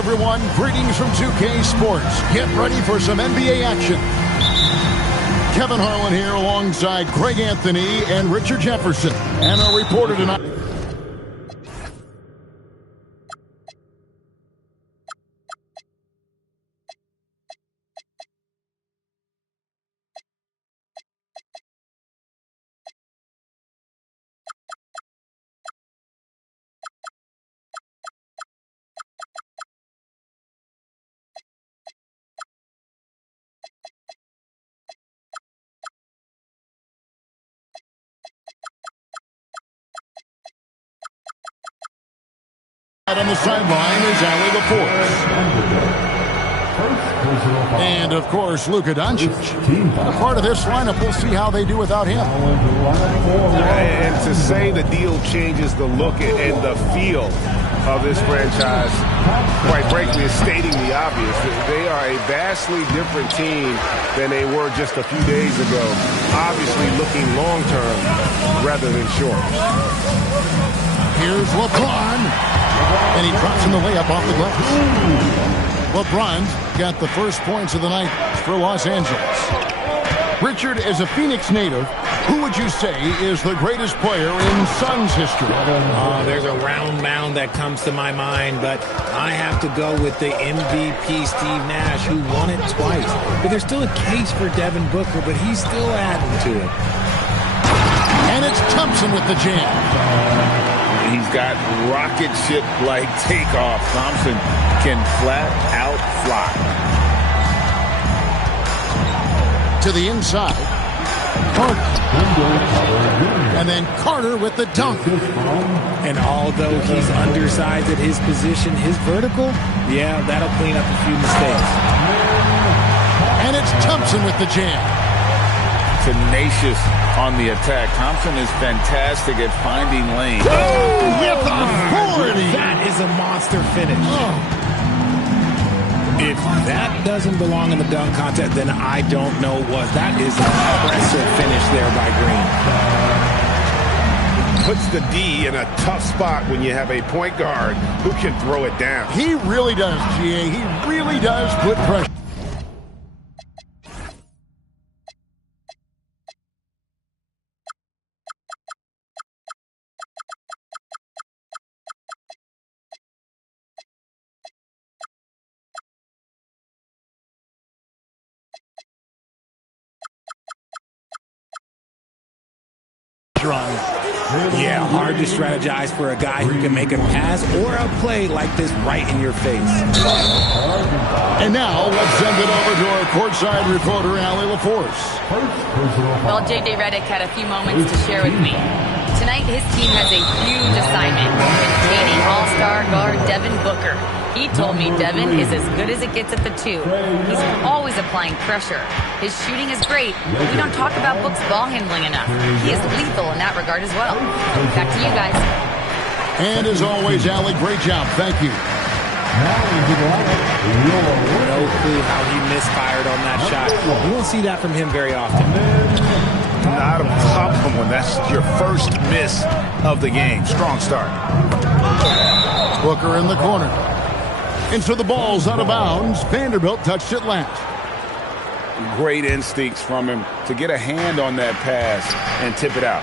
everyone, greetings from 2K Sports. Get ready for some NBA action. Kevin Harlan here alongside Greg Anthony and Richard Jefferson. And our reporter tonight. On the sideline is Allie LaForce. And, of course, Luka Doncic. A part of this lineup, we'll see how they do without him. And to say the deal changes the look and the feel of this franchise, quite frankly, is stating the obvious. They are a vastly different team than they were just a few days ago. Obviously looking long-term rather than short. Here's LeBron. And he drops in the layup off the glass. LeBron's got the first points of the night for Los Angeles. Richard, as a Phoenix native, who would you say is the greatest player in Suns history? There's a round mound that comes to my mind, but I have to go with the MVP Steve Nash, who won it twice. But there's still a case for Devin Booker, but he's still adding to it. And it's Thompson with the jam. He's got rocket ship-like takeoff. Thompson can flat out fly. To the inside. Carter. And then Carter with the dunk. And although he's undersized at his position, his vertical, yeah, that'll clean up a few mistakes. And it's Thompson with the jam. Tenacious on the attack. Thompson is fantastic at finding lanes. With authority. That is a monster finish. If that doesn't belong in the dunk contest, then I don't know what. That is an impressive finish there by Green. Puts the D in a tough spot when you have a point guard who can throw it down. He really does, GA. He really does put pressure. Yeah, hard to strategize for a guy who can make a pass or a play like this right in your face. And now let's send it over to our courtside reporter, Allie LaForce. Well, J.J. Redick had a few moments to share with me. Tonight, his team has a huge assignment, containing all-star guard Devin Booker. He told me Devin is as good as it gets at the two. He's always applying pressure. His shooting is great, but we don't talk about Book's ball handling enough. He is lethal in that regard as well. Back to you guys. And as always, Allie, great job. Thank you. No clue how he misfired on that shot. You won't see that from him very often. Not a problem when that's your first miss of the game. Strong start. Booker in the corner. And so the ball's out of bounds. Vanderbilt touched it last. Great instincts from him to get a hand on that pass and tip it out.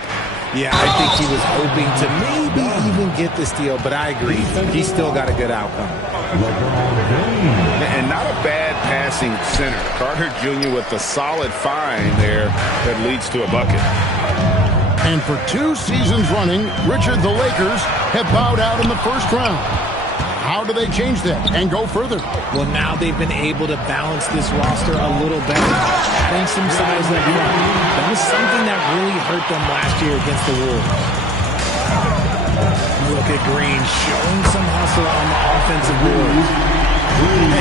Yeah, I think he was hoping to maybe even get the steal, but I agree. He's still got a good outcome. And not a bad passing center. Carter Jr. with the solid find there that leads to a bucket. And for 2 seasons running, Richard, the Lakers have bowed out in the first round. How do they change that and go further? Well, now they've been able to balance this roster a little better, adding some size up front. That was something that really hurt them last year against the Wolves. Look at Green showing some hustle on the offensive boards.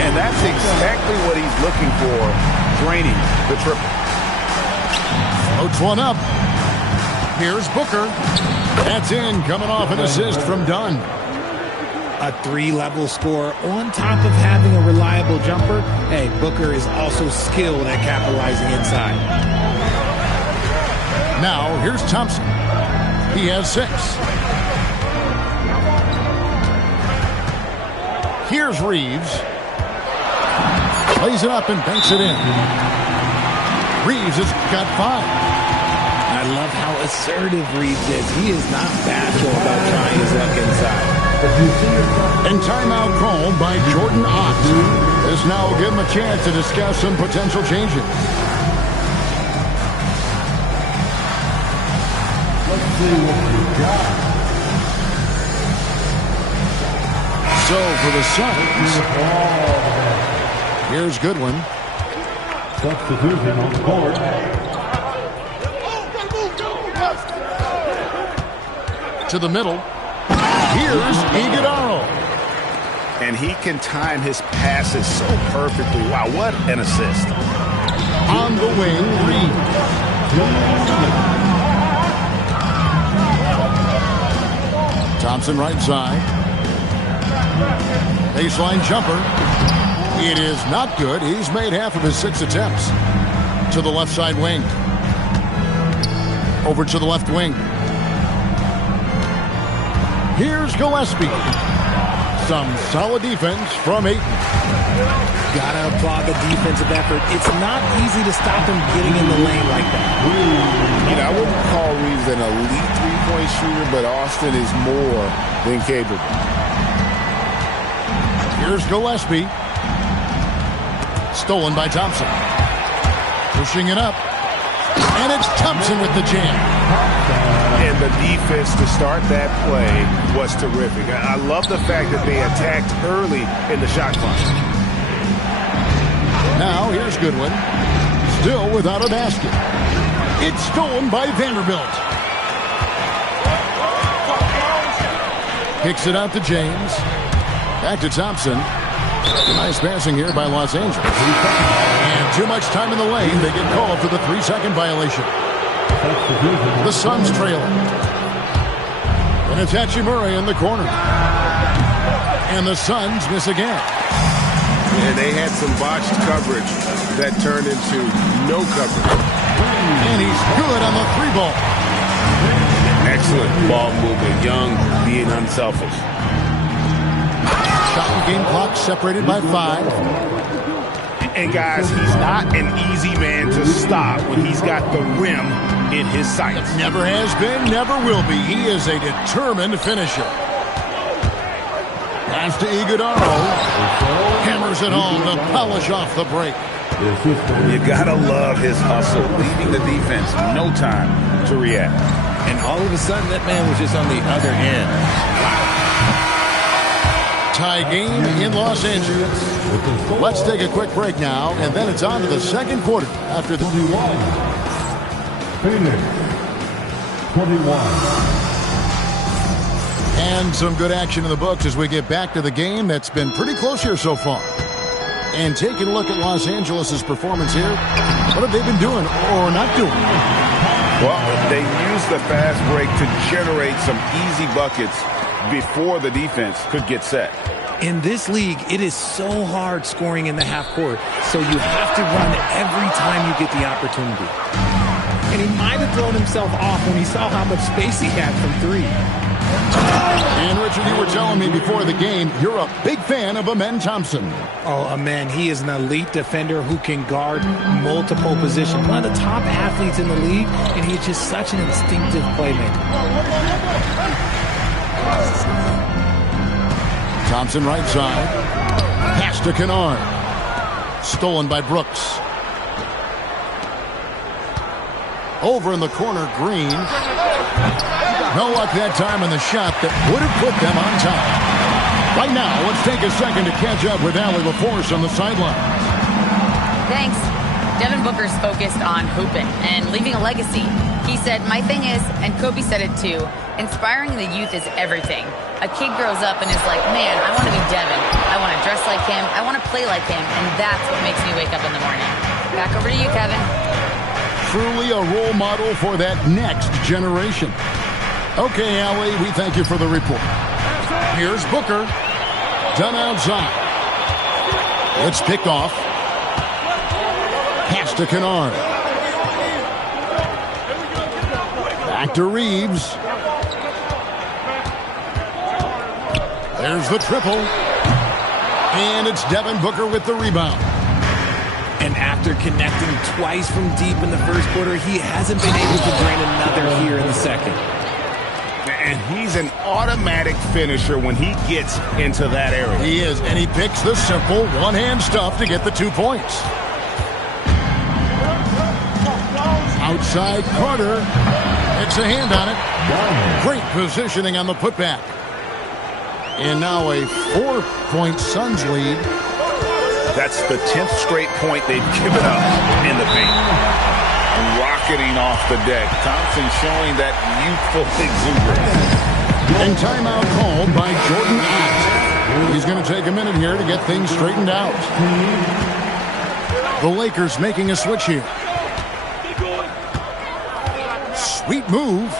And that's exactly what he's looking for, draining the triple. Floats one up. Here's Booker. That's in, coming off an assist from Dunn. A 3-level score on top of having a reliable jumper. Hey, Booker is also skilled at capitalizing inside. Now, here's Thompson. He has 6. Here's Reeves. Plays it up and banks it in. Reeves has got 5. I love how assertive Reeves is. He is not bashful about trying his luck inside. And timeout called by Jordan Ott. This now will give him a chance to discuss some potential changes. Let's see what we got. So for the Suns, here's Goodwin. Substitution on the court. To the middle. Here's Iguodala. And he can time his passes so perfectly. Wow, what an assist. On the wing, Reeves. Thompson right side. Baseline jumper. It is not good. He's made half of his 6 attempts. To the left side wing. Over to the left wing. Here's Gillespie. Some solid defense from Ayton. Gotta applaud the defensive effort. It's not easy to stop him getting in the lane like that. You know, I wouldn't call Reeves an elite three-point shooter, but Austin is more than capable. Here's Gillespie. Stolen by Thompson. Pushing it up. And it's Thompson with the jam. And the defense to start that play was terrific. I love the fact that they attacked early in the shot clock. Now here's Goodwin. Still without a basket. It's stolen by Vanderbilt. Kicks it out to James. Back to Thompson. Nice passing here by Los Angeles. And too much time in the lane. They get called for the 3-second violation. The Suns trailing. And it's Hachimura in the corner. And the Suns miss again. And they had some botched coverage that turned into no coverage. And he's good on the 3-ball. Excellent ball movement. Young being unselfish. Shot and game clock separated by 5. And guys, he's not an easy man to stop when he's got the rim in his sights. Never has been, never will be. He is a determined finisher. Pass to Iguodala. Hammers it home to polish off the break. You gotta love his hustle, leaving the defense no time to react. And all of a sudden, that man was just on the other end. Tie game in Los Angeles. Let's take a quick break now, and then it's on to the second quarter after the Phoenix, 21. And some good action in the books as we get back to the game that's been pretty close here so far. And taking a look at Los Angeles' performance here, what have they been doing or not doing? Well, they used the fast break to generate some easy buckets before the defense could get set. In this league, it is so hard scoring in the half court, so you have to run every time you get the opportunity. And he might have thrown himself off when he saw how much space he had from 3. And Richard, you were telling me before the game, you're a big fan of Amen Thompson. Oh, man, he is an elite defender who can guard multiple positions. One of the top athletes in the league, and he's just such an instinctive playmaker. Thompson right side. Pass to Kennard. Stolen by Brooks. Over in the corner, Green. No luck that time in the shot that would have put them on top. Right now, let's take a second to catch up with Allie LaForce on the sideline. Thanks. Devin Booker's focused on hooping and leaving a legacy. He said, my thing is, and Kobe said it too, inspiring the youth is everything. A kid grows up and is like, man, I want to be Devin. I want to dress like him. I want to play like him. And that's what makes me wake up in the morning. Back over to you, Kevin. Truly a role model for that next generation. Okay, Allie, we thank you for the report. Here's Booker. Done outside. It's picked off. Pass to Kennard. Back to Reeves. There's the triple. And it's Devin Booker with the rebound. And after connecting twice from deep in the first quarter, he hasn't been able to drain another here in the second. And he's an automatic finisher when he gets into that area. He is, and he picks the simple one-hand stuff to get the 2 points. Outside Carter. It's a hand on it. Great positioning on the putback. And now a 4-point Suns lead. That's the 10th straight point they've given up in the paint. Rocketing off the deck. Thompson showing that youthful exuberance. And timeout called by Jordan Ott. He's going to take a minute here to get things straightened out. The Lakers making a switch here. Sweet move.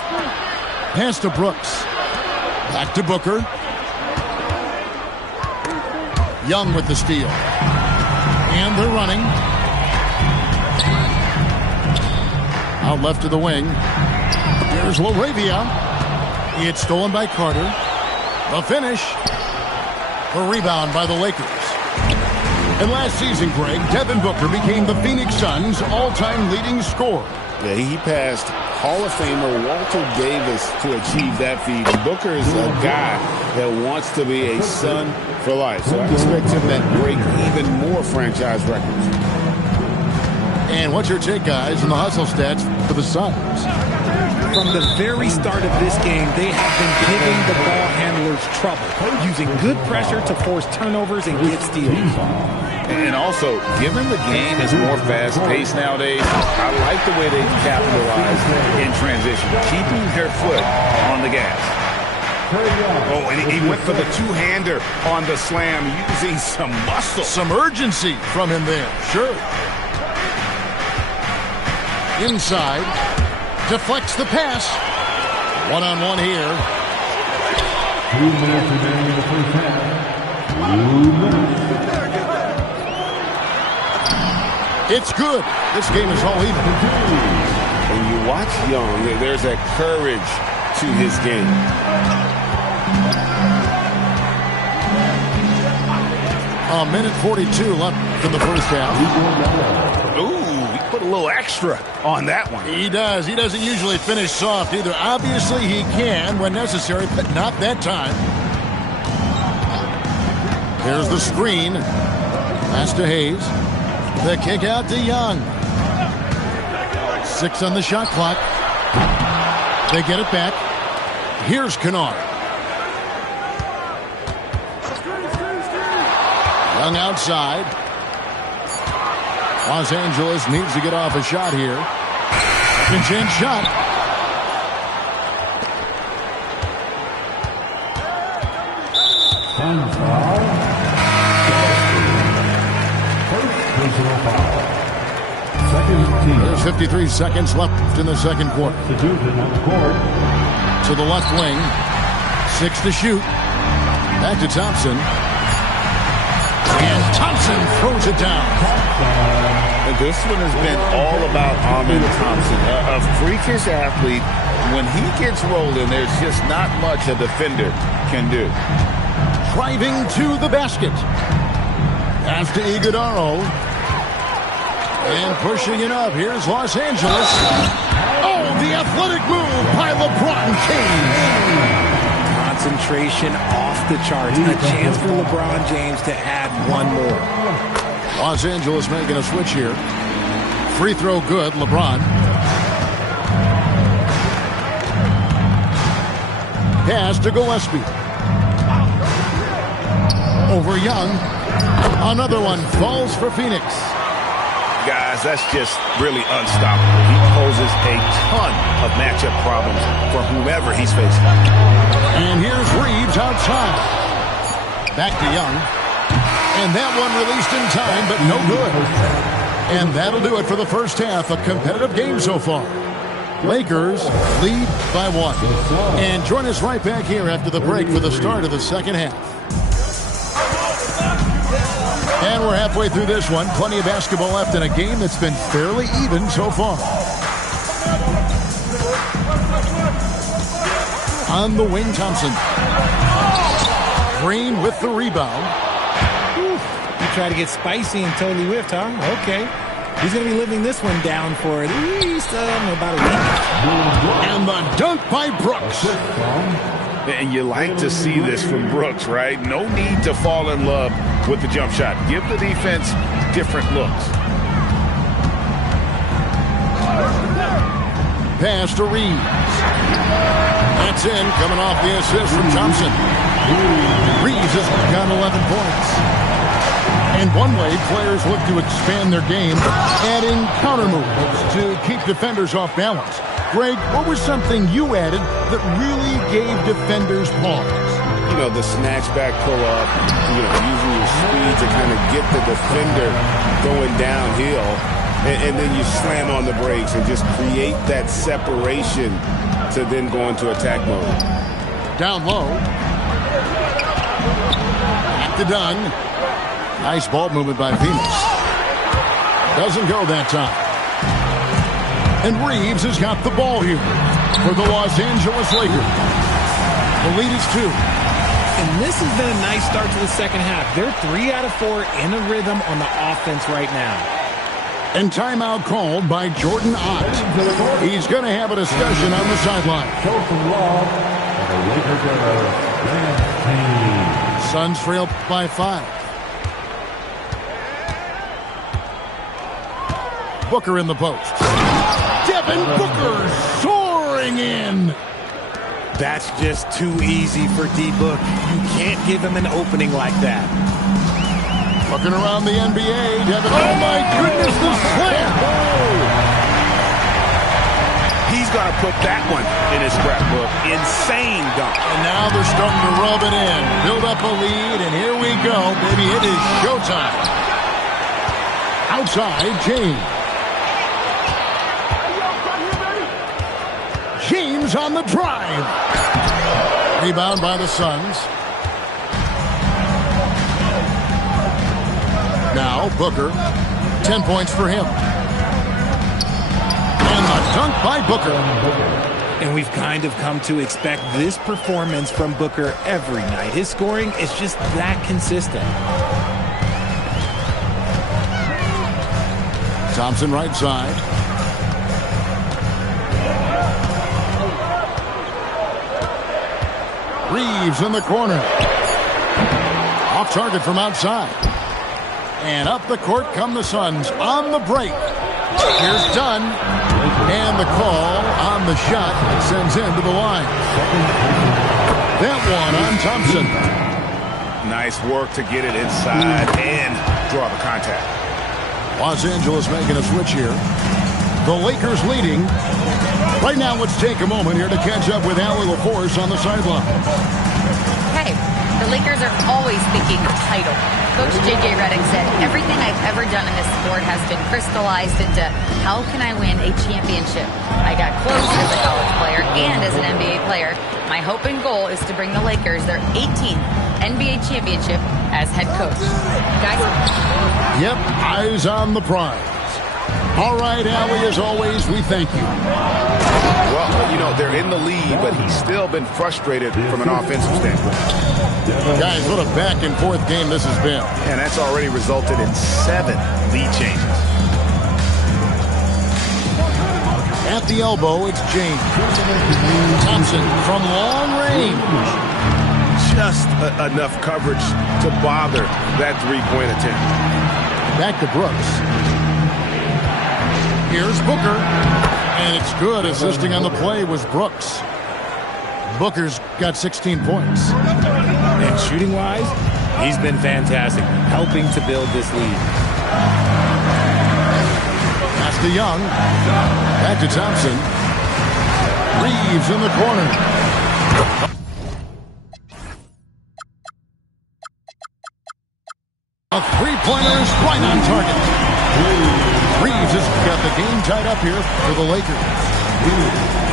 Pass to Brooks. Back to Booker. Young with the steal. And they're running. Out left to the wing. Here's LaRavia. It's stolen by Carter. The finish. The rebound by the Lakers. And last season, Greg, Devin Booker became the Phoenix Suns' all-time leading scorer. Yeah, he passed Hall of Famer Walter Davis to achieve that feat. Booker is a guy that wants to be a Sun for life. So I expect him to break even more franchise records. And what's your take, guys, on the hustle stats for the Suns? From the very start of this game, they have been giving the ball handlers trouble, using good pressure to force turnovers and get steals. And also, given the game is more fast-paced nowadays, I like the way they capitalize in transition, keeping their foot on the gas. Oh, and he went for the two-hander on the slam, using some muscle. Some urgency from him there, sure. Inside, deflects the pass. One-on-one here. 2 minutes remaining in the first half. 2 minutes. It's good. This game is all even. When you watch Young, there's a courage to his game. A minute 42 left in the first half. Ooh, he put a little extra on that one. He does. He doesn't usually finish soft either. Obviously, he can when necessary, but not that time. Here's the screen. Pass to Hayes. The kick out to Young. 6 on the shot clock. They get it back. Here's Kennard. Young outside. Los Angeles needs to get off a shot here. Second chance shot. Suns foul. Personal foul. Second team. There's 53 seconds left in the second quarter. Substitution on the court. To the left wing. 6 to shoot. Back to Thompson. And Thompson throws it down. And this one has been all about Amen Thompson, a freakish athlete. When he gets rolling, there's just not much a defender can do. Driving to the basket. Pass to Iguodaro. And pushing it up. Here's Los Angeles. Oh, the athletic move by LeBron James. Concentration off the charts. A chance for LeBron James to add one more. Los Angeles making a switch here. Free throw good, LeBron. Pass to Gillespie. Over Young. Another one falls for Phoenix. Guys, that's just really unstoppable. He poses a ton of matchup problems for whomever he's facing. And here's Reeves outside. Back to Young. And that one released in time, but no good. And that'll do it for the first half. A competitive game so far. Lakers lead by 1. And join us right back here after the break for the start of the second half. And we're halfway through this one. Plenty of basketball left in a game that's been fairly even so far. On the wing, Thompson. Green with the rebound. try to get spicy and totally whiffed, huh? Okay. He's going to be living this one down for at least about a week. And the dunk by Brooks. And you like to see this from Brooks, right? No need to fall in love with the jump shot. Give the defense different looks. Pass to Reeves. That's in, coming off the assist from Thompson. Reeves has got 11 points. And one way players look to expand their game, adding counter moves to keep defenders off balance. Greg, what was something you added that really gave defenders pause? You know, the snatch back pull-up, using your speed to kind of get the defender going downhill. And then you slam on the brakes and just create that separation to then go into attack mode. Down low. At the Dunn. Nice ball movement by Phoenix. Doesn't go that time. And Reeves has got the ball here for the Los Angeles Lakers. The lead is 2. And this has been a nice start to the second half. They're 3 out of 4 in a rhythm on the offense right now. And timeout called by Jordan Ott. He's going to have a discussion on the sideline. Suns trail by 5. Booker in the post. Devin Booker soaring in. That's just too easy for D-Book. You can't give him an opening like that. Looking around the NBA, Devin, oh my goodness, the slam! He's got to put that one in his scrapbook. Insane dunk. And now they're starting to rub it in. Build up a lead, and here we go, baby. It is showtime. Outside, James. James on the drive. Rebound by the Suns. Now Booker, 10 points for him. And the dunk by Booker. And we've kind of come to expect this performance from Booker every night. His scoring is just that consistent. Thompson right side. Reeves in the corner. Off target from outside. And up the court come the Suns on the break. Here's Dunn. And the call on the shot sends him to the line. That one on Thompson. Nice work to get it inside and draw the contact. Los Angeles making a switch here. The Lakers leading. Right now, let's take a moment here to catch up with Allie LaForce on the sideline. Hey, the Lakers are always thinking title. Coach J.J. Redick said, everything I've ever done in this sport has been crystallized into how can I win a championship. I got close as a college player and as an NBA player. My hope and goal is to bring the Lakers their 18th NBA championship as head coach. Guys? Yep, eyes on the prize. All right, Allie, as always, we thank you. Well, they're in the lead, but he's still been frustrated from an offensive standpoint. Guys, what a back-and-forth game this has been. And that's already resulted in 7 lead changes. At the elbow, it's James. Thompson from long range. Just enough coverage to bother that three-point attempt. Back to Brooks. Here's Booker. And it's good. Assisting on the play was Brooks. Booker's got 16 points. And shooting-wise, he's been fantastic, helping to build this lead. Pass to Young. Back to Thompson. Reeves in the corner. A three-pointer is right on target. Reeves has got the game tied up here for the Lakers.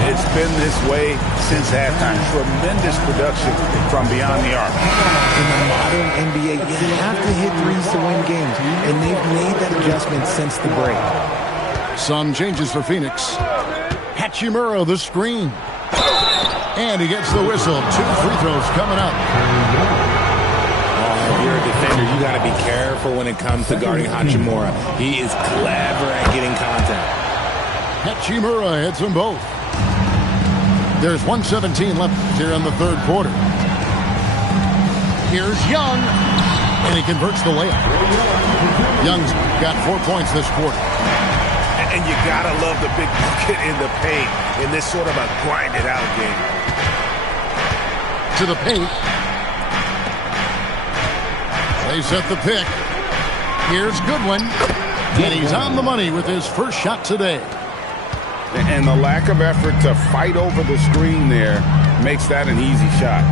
It's been this way since halftime. Tremendous production from beyond the arc. In the modern NBA, you have to hit threes to win games, and they've made that adjustment since the break. Some changes for Phoenix. Hachimura the screen. And he gets the whistle. 2 free throws coming up. If you're a defender, you got to be careful when it comes to guarding Hachimura. He is clever at getting contact. Hachimura hits them both. There's 1:17 left here in the third quarter. Here's Young, and he converts the layup. Young's got 4 points this quarter. And you got to love the big bucket in the paint in this sort of a grind-it-out game. To the paint. They set the pick. Here's Goodwin. And he's on the money with his first shot today. And the lack of effort to fight over the screen there makes that an easy shot.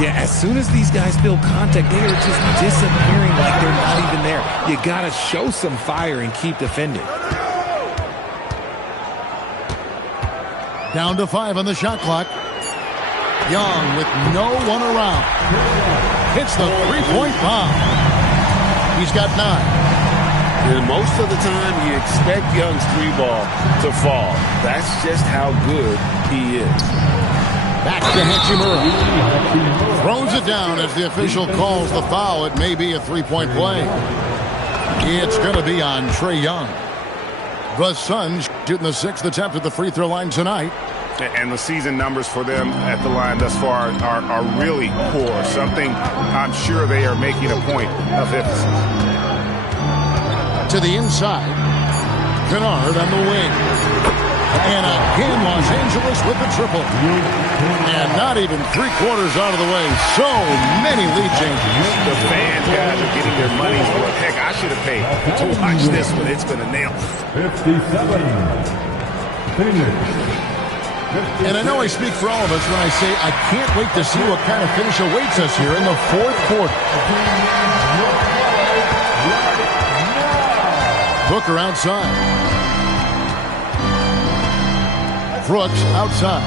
Yeah, as soon as these guys feel contact, they are just disappearing like they're not even there. You got to show some fire and keep defending. Down to 5 on the shot clock. Young with no one around. Hits the three-point bomb. He's got 9. And most of the time, you expect Young's three ball to fall. That's just how good he is. Back to Hachimura. Throws it down as the official calls the foul. It may be a three-point play. It's going to be on Trae Young. The Suns shooting the 6th attempt at the free throw line tonight. And the season numbers for them at the line thus far are really poor. Something I'm sure they are making a point of emphasis. To the inside. Kennard on the wing. And again, Los Angeles with the triple. And not even 3 quarters out of the way. So many lead changes. The fans, guys, are getting their money's worth. Heck, I should have paid to watch this one. It's going to nail. 57. Phoenix. And I know I speak for all of us when I say I can't wait to see what kind of finish awaits us here in the fourth quarter. Booker outside. Brooks outside.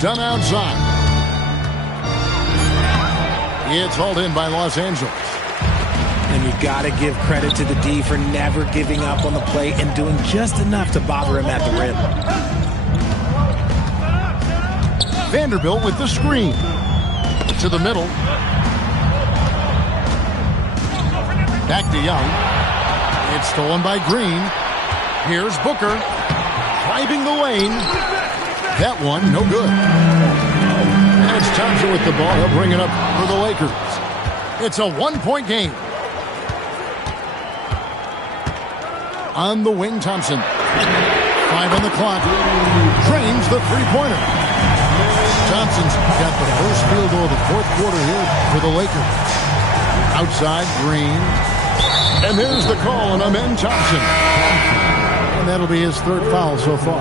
Done outside. It's hauled in by Los Angeles. And you got to give credit to the D for never giving up on the play and doing just enough to bother him at the rim. Vanderbilt with the screen. To the middle. Back to Young. It's stolen by Green. Here's Booker. Driving the lane. That one, no good. And it's Thompson with the ball. He'll bring it up for the Lakers. It's a 1-point game. On the wing, Thompson. 5 on the clock. Drains the three-pointer. Thompson's got the first field goal of the fourth quarter here for the Lakers. Outside, Green. And there's the call on Amen Thompson. And that'll be his 3rd foul so far.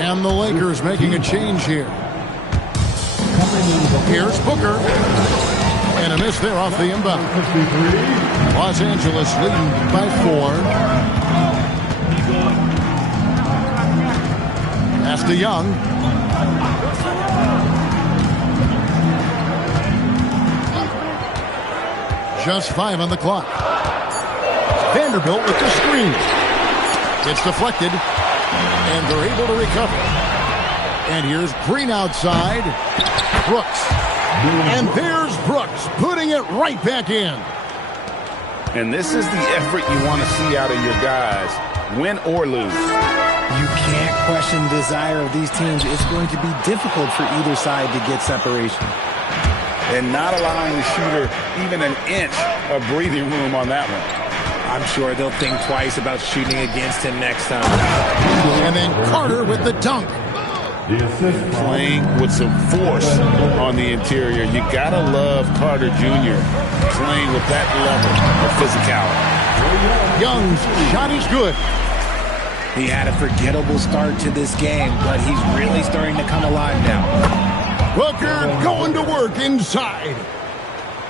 And the Lakers making a change here. Here's Booker. And a miss there off the inbound. Los Angeles leading by 4. Pass to Young. Just 5 on the clock. Vanderbilt with the screen. It's deflected. And they're able to recover. And here's Green outside. Brooks. And there's Brooks putting it right back in. And this is the effort you want to see out of your guys, win or lose. You can't question the desire of these teams. It's going to be difficult for either side to get separation. And not allowing the shooter even an inch of breathing room on that one. I'm sure they'll think twice about shooting against him next time. And then Carter with the dunk. Playing with some force on the interior. You gotta love Carter Jr. playing with that level of physicality. Young's shot is good. He had a forgettable start to this game, but he's really starting to come alive now. Booker going to work inside.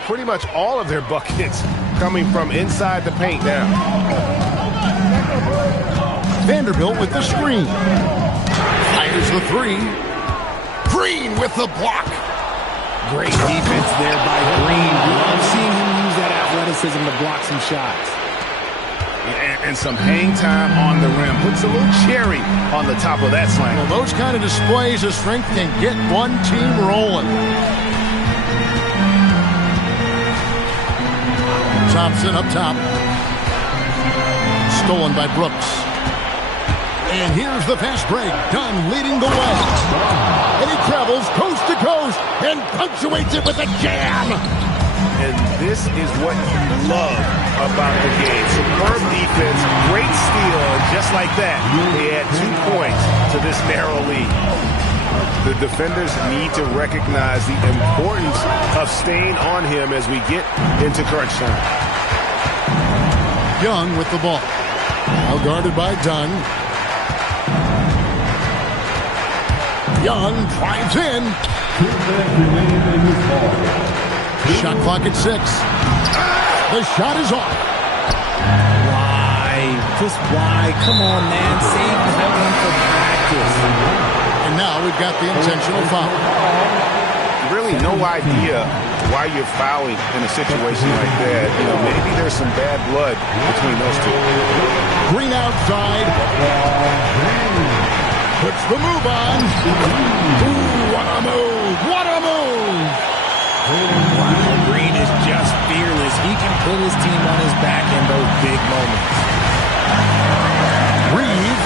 Pretty much all of their buckets coming from inside the paint now. Vanderbilt with the screen. Fires the 3. Green with the block. Great defense there by Green. Love seeing him use that athleticism to block some shots. and some hang time on the rim. Puts a little cherry on the top of that slam. Well, those kind of displays of strength can get one team rolling. Thompson up top. Stolen by Brooks. And here's the fast break. Dunn leading the way. And he travels coast to coast and punctuates it with a jam. And this is what you love about the game. Superb defense, great steal, and just like that, they add 2 points to this narrow lead. The defenders need to recognize the importance of staying on him as we get into crunch time. Young with the ball. Now guarded by Dunn. Young drives in. Shot clock at 6. The shot is off. Why? Just why? Come on, man. Save that one for practice. And now we've got the intentional foul. Really no idea why you're fouling in a situation like that. You know, maybe there's some bad blood between those two. Green outside. Puts the move on. Ooh, what a move. What a move. Wow, Green is just fearless. He can put his team on his back in those big moments. Reeves.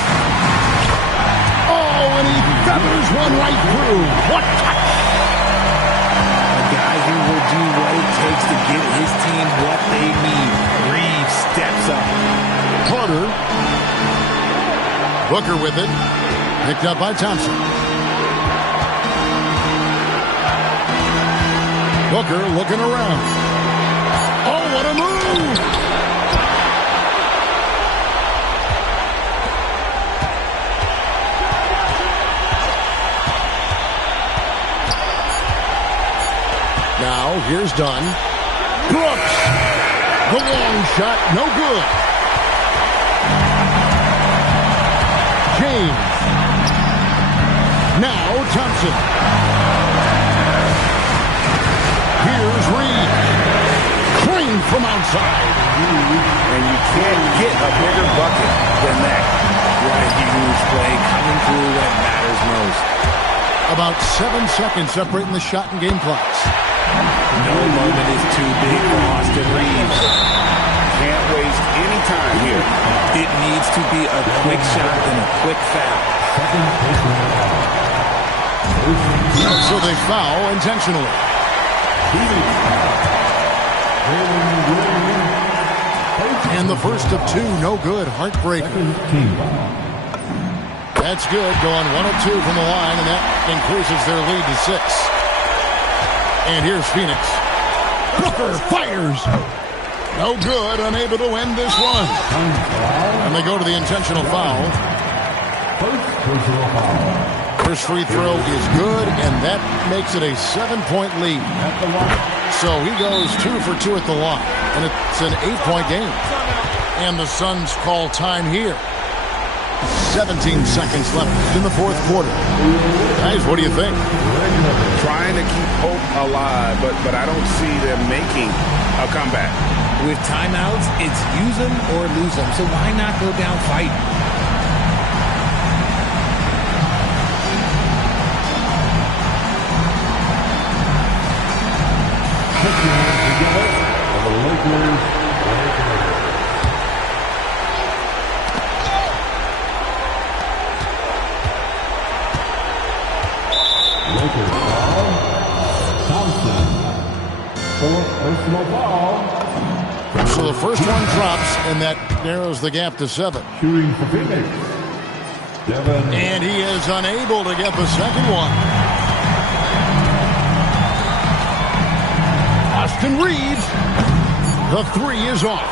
Oh, and he feathers one right through. What touch. A guy who will do what it takes to get his team what they need. Reeves steps up. Carter. Booker with it. Picked up by Thompson. Booker looking around. Oh, what a move! Now, here's Dunn. Brooks! The long shot, no good. James. Now, Thompson. Here's Reed. Clean from outside. And you can't get a bigger bucket than that. What a huge play coming through when it matters most. About 7 seconds separating the shot and game clocks. No moment is too big for Austin Reeves. Can't waste any time here. It needs to be a quick shot and a quick foul. So they foul intentionally. And the first of 2, no good. Heartbreaker. That's good. Going 1 of 2 from the line, and that increases their lead to 6. And here's Phoenix. Booker fires. No good. Unable to end this one. And they go to the intentional foul. First free throw is good, and that makes it a 7-point lead. So he goes 2 for 2 at the line, and it's an 8-point game. And the Suns call time here. 17 seconds left in the fourth quarter. Guys, what do you think? Trying to keep hope alive, but I don't see them making a comeback. With timeouts, it's use them or lose them. So why not go down fighting? So the first one drops, and that narrows the gap to 7. Shooting for Phoenix. And he is unable to get the second one. Austin Reeves. The 3 is off.